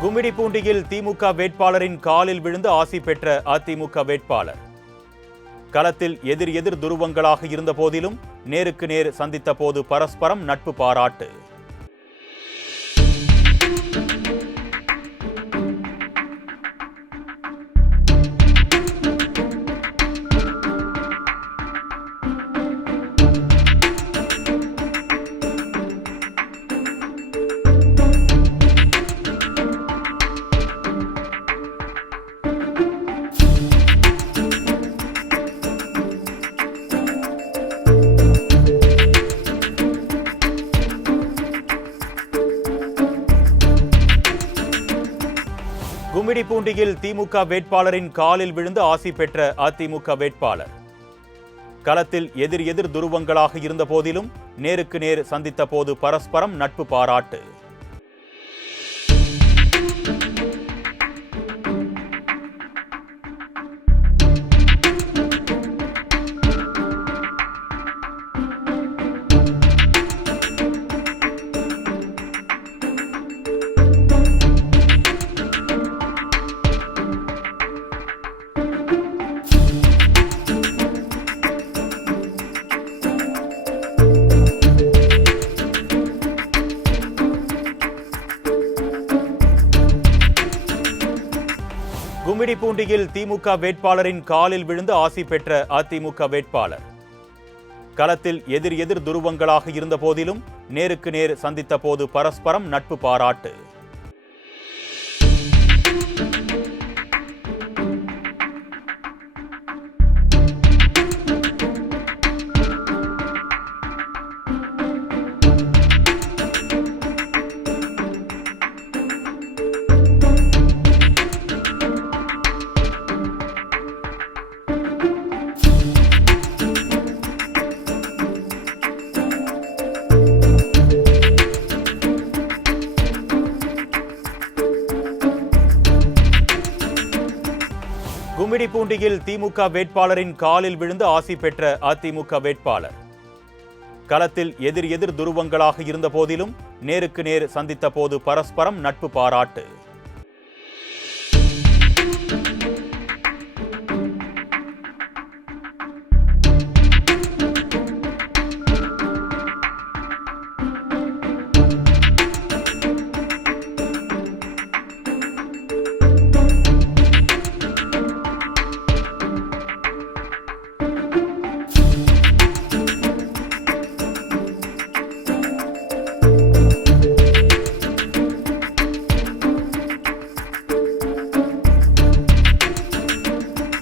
கும்மிடிப்பூண்டியில் திமுக வேட்பாளரின் காலில் விழுந்து ஆசி பெற்ற அதிமுக வேட்பாளர். களத்தில் எதிர் துருவங்களாக இருந்த போதிலும் நேருக்கு நேர் சந்தித்த போது பரஸ்பரம் நட்பு பாராட்டு. கும்மிடிப்பூண்டியில் திமுக வேட்பாளரின் காலில் விழுந்து ஆசி பெற்ற அதிமுக வேட்பாளர். களத்தில் எதிர் துருவங்களாக இருந்த போதிலும் நேருக்கு நேர் சந்தித்த போது பரஸ்பரம் நட்பு பாராட்டு. கும்மிடிப்பூண்டியில் திமுக வேட்பாளரின் காலில் விழுந்து ஆசி பெற்ற அதிமுக வேட்பாளர். களத்தில் எதிர் துருவங்களாக இருந்த போதிலும் நேருக்கு நேர் சந்தித்த போது பரஸ்பரம் நட்பு பாராட்டு. கும்மிடிப்பூண்டியில் திமுக வேட்பாளரின் காலில் விழுந்து ஆசி பெற்ற அதிமுக வேட்பாளர். களத்தில் எதிர் துருவங்களாக இருந்த போதிலும் நேருக்கு நேர் சந்தித்த போது பரஸ்பரம் நட்பு பாராட்டு.